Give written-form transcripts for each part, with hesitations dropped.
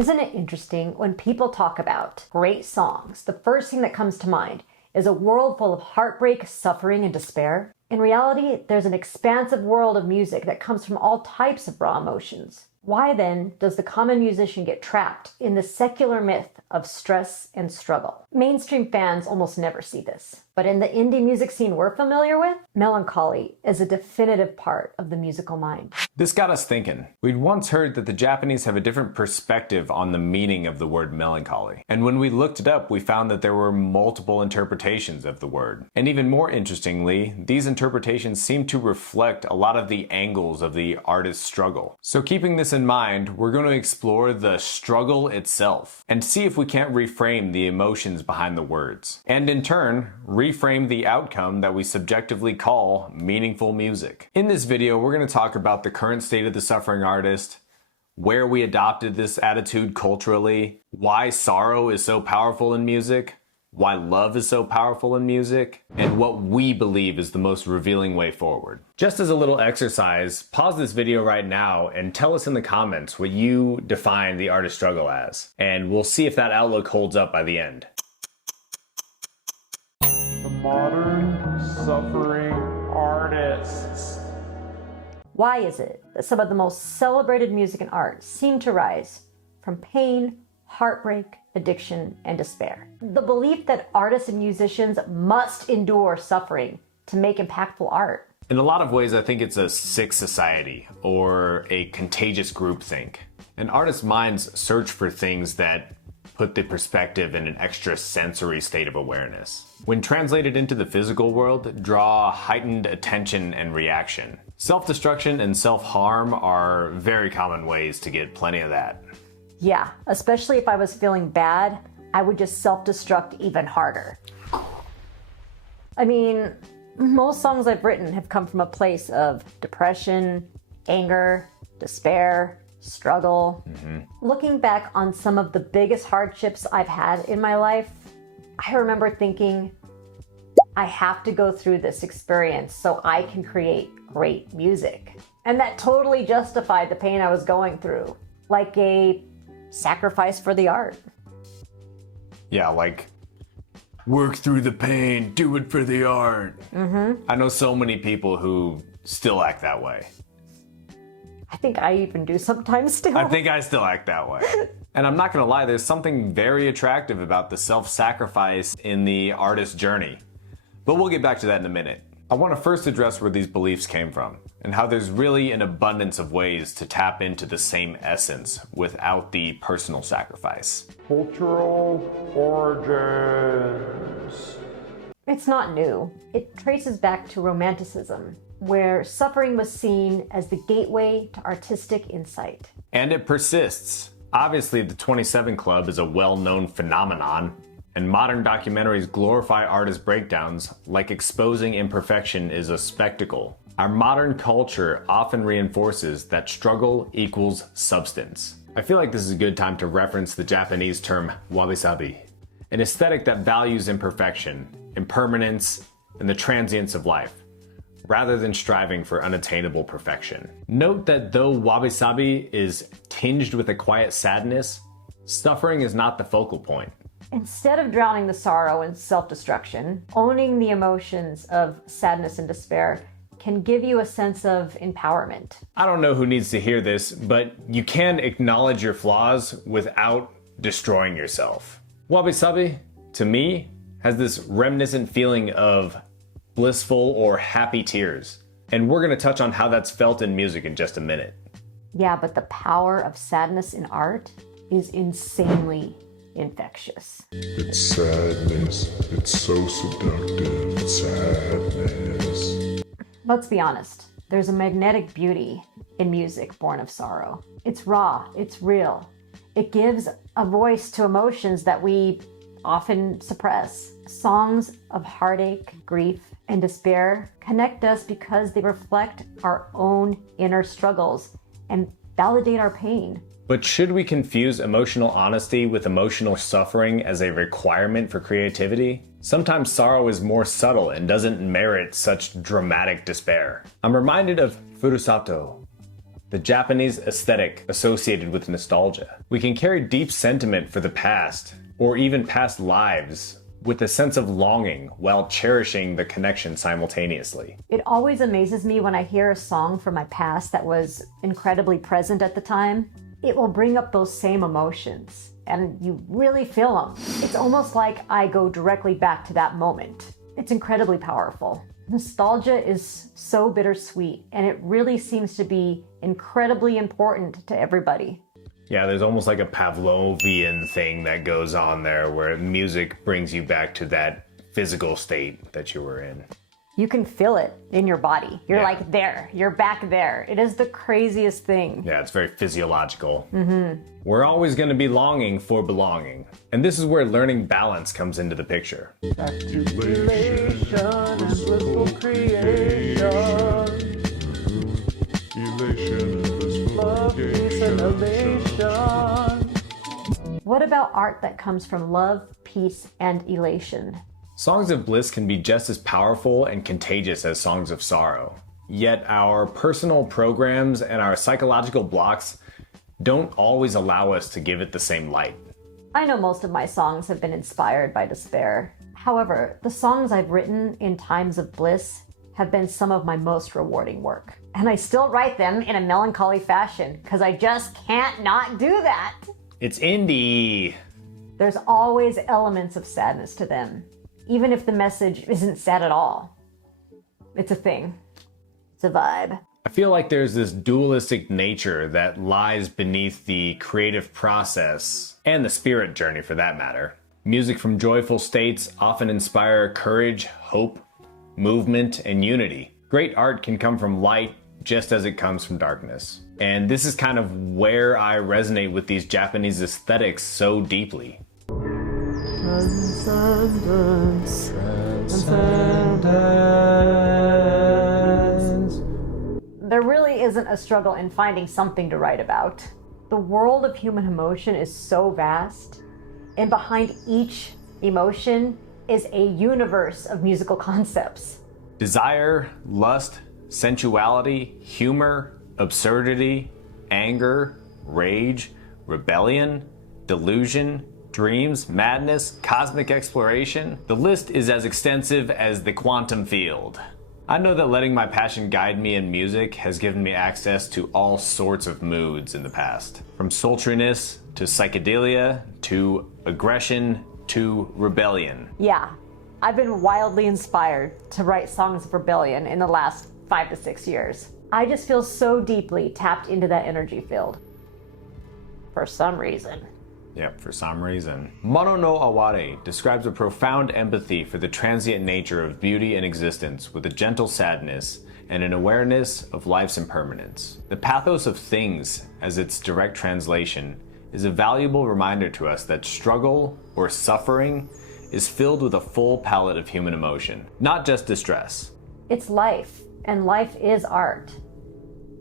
Isn't it interesting when people talk about great songs, the first thing that comes to mind is a world full of heartbreak, suffering, and despair? In reality, there's an expansive world of music that comes from all types of raw emotions. Why then does the common musician get trapped in the secular myth of stress and struggle? Mainstream fans almost never see this. But in the indie music scene we're familiar with, melancholy is a definitive part of the musical mind. This got us thinking. We'd once heard that the Japanese have a different perspective on the meaning of the word melancholy. And when we looked it up, we found that there were multiple interpretations of the word. And even more interestingly, these interpretations seem to reflect a lot of the angles of the artist's struggle. So keeping this in mind, we're going to explore the struggle itself and see if we can't reframe the emotions behind the words. And in turn, reframe the outcome that we subjectively call meaningful music. In this video, we're going to talk about the current state of the suffering artist, where we adopted this attitude culturally, why sorrow is so powerful in music, why love is so powerful in music, and what we believe is the most revealing way forward. Just as a little exercise, pause this video right now and tell us in the comments what you define the artist's struggle as, and we'll see if that outlook holds up by the end. Modern suffering artists. Why is it that some of the most celebrated music and art seem to rise from pain, heartbreak, addiction, and despair? The belief that artists and musicians must endure suffering to make impactful art. In a lot of ways, I think it's a sick society or a contagious groupthink. And artists' minds search for things that put the perspective in an extra sensory state of awareness. When translated into the physical world, draw heightened attention and reaction. Self-destruction and self-harm are very common ways to get plenty of that. Yeah, especially if I was feeling bad, I would just self-destruct even harder. I mean, most songs I've written have come from a place of depression, anger, despair, struggle. Looking back on some of the biggest hardships I've had in my life, I remember thinking, I have to go through this experience so I can create great music. And that totally justified the pain I was going through, like a sacrifice for the art. Yeah, like, work through the pain, do it for the art. I know so many people who still act that way. I think I even do sometimes still. I think I still act that way. And I'm not gonna lie, there's something very attractive about the self-sacrifice in the artist's journey. But we'll get back to that in a minute. I want to first address where these beliefs came from, and how there's really an abundance of ways to tap into the same essence without the personal sacrifice. Cultural origins. It's not new. It traces back to Romanticism, where suffering was seen as the gateway to artistic insight. And it persists. Obviously, the 27 Club is a well-known phenomenon, and modern documentaries glorify artist breakdowns like exposing imperfection is a spectacle. Our modern culture often reinforces that struggle equals substance. I feel like this is a good time to reference the Japanese term wabi-sabi, an aesthetic that values imperfection, impermanence, and the transience of life, rather than striving for unattainable perfection. Note that though wabi-sabi is tinged with a quiet sadness, suffering is not the focal point. Instead of drowning the sorrow in self-destruction, owning the emotions of sadness and despair can give you a sense of empowerment. I don't know who needs to hear this, but you can acknowledge your flaws without destroying yourself. Wabi-sabi, to me, has this reminiscent feeling of blissful or happy tears. And we're gonna touch on how that's felt in music in just a minute. Yeah, but the power of sadness in art is insanely infectious. It's sadness. It's so seductive. Sadness. Let's be honest. There's a magnetic beauty in music born of sorrow. It's raw. It's real. It gives a voice to emotions that we often suppress. Songs of heartache, grief, and despair connect us because they reflect our own inner struggles and validate our pain. But should we confuse emotional honesty with emotional suffering as a requirement for creativity? Sometimes sorrow is more subtle and doesn't merit such dramatic despair. I'm reminded of furusato, the Japanese aesthetic associated with nostalgia. We can carry deep sentiment for the past, or even past lives, with a sense of longing while cherishing the connection simultaneously. It always amazes me when I hear a song from my past that was incredibly present at the time. It will bring up those same emotions, and you really feel them. It's almost like I go directly back to that moment. It's incredibly powerful. Nostalgia is so bittersweet, and it really seems to be incredibly important to everybody. Yeah, there's almost like a Pavlovian thing that goes on there where music brings you back to that physical state that you were in. You can feel it in your body. You're Yeah. like there, you're back there. It is the craziest thing. Yeah, it's very physiological. We're always going to be longing for belonging. And this is where learning balance comes into the picture. Back to elation and blissful creation. Elation and blissful Love, peace, and creation. elation. What about art that comes from love, peace, and elation? Songs of bliss can be just as powerful and contagious as songs of sorrow. Yet our personal programs and our psychological blocks don't always allow us to give it the same light. I know most of my songs have been inspired by despair. However, the songs I've written in times of bliss have been some of my most rewarding work. And I still write them in a melancholy fashion, because I just can't not do that. It's indie. There's always elements of sadness to them, even if the message isn't sad at all. It's a thing. It's a vibe. I feel like there's this dualistic nature that lies beneath the creative process and the spirit journey for that matter. Music from joyful states often inspire courage, hope, movement, and unity. Great art can come from light just as it comes from darkness. And this is kind of where I resonate with these Japanese aesthetics so deeply. Transcendence. There really isn't a struggle in finding something to write about. The world of human emotion is so vast, and behind each emotion is a universe of musical concepts. Desire, lust, sensuality, humor, absurdity, anger, rage, rebellion, delusion, dreams, madness, cosmic exploration. The list is as extensive as the quantum field. I know that letting my passion guide me in music has given me access to all sorts of moods in the past. From sultriness to psychedelia to aggression to rebellion. Yeah, I've been wildly inspired to write songs of rebellion in the last 5 to 6 years. I just feel so deeply tapped into that energy field. For some reason. Yep, for some reason. Mono no Aware describes a profound empathy for the transient nature of beauty and existence with a gentle sadness and an awareness of life's impermanence. The pathos of things, as its direct translation, is a valuable reminder to us that struggle or suffering is filled with a full palette of human emotion, not just distress. It's life, and life is art.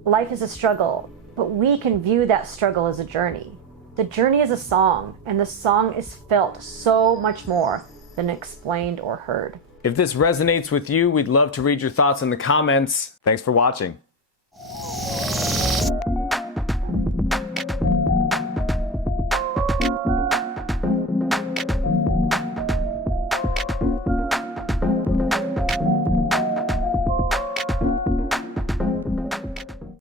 Life is a struggle, but we can view that struggle as a journey. The journey is a song, and the song is felt so much more than explained or heard. If this resonates with you, we'd love to read your thoughts in the comments. Thanks for watching.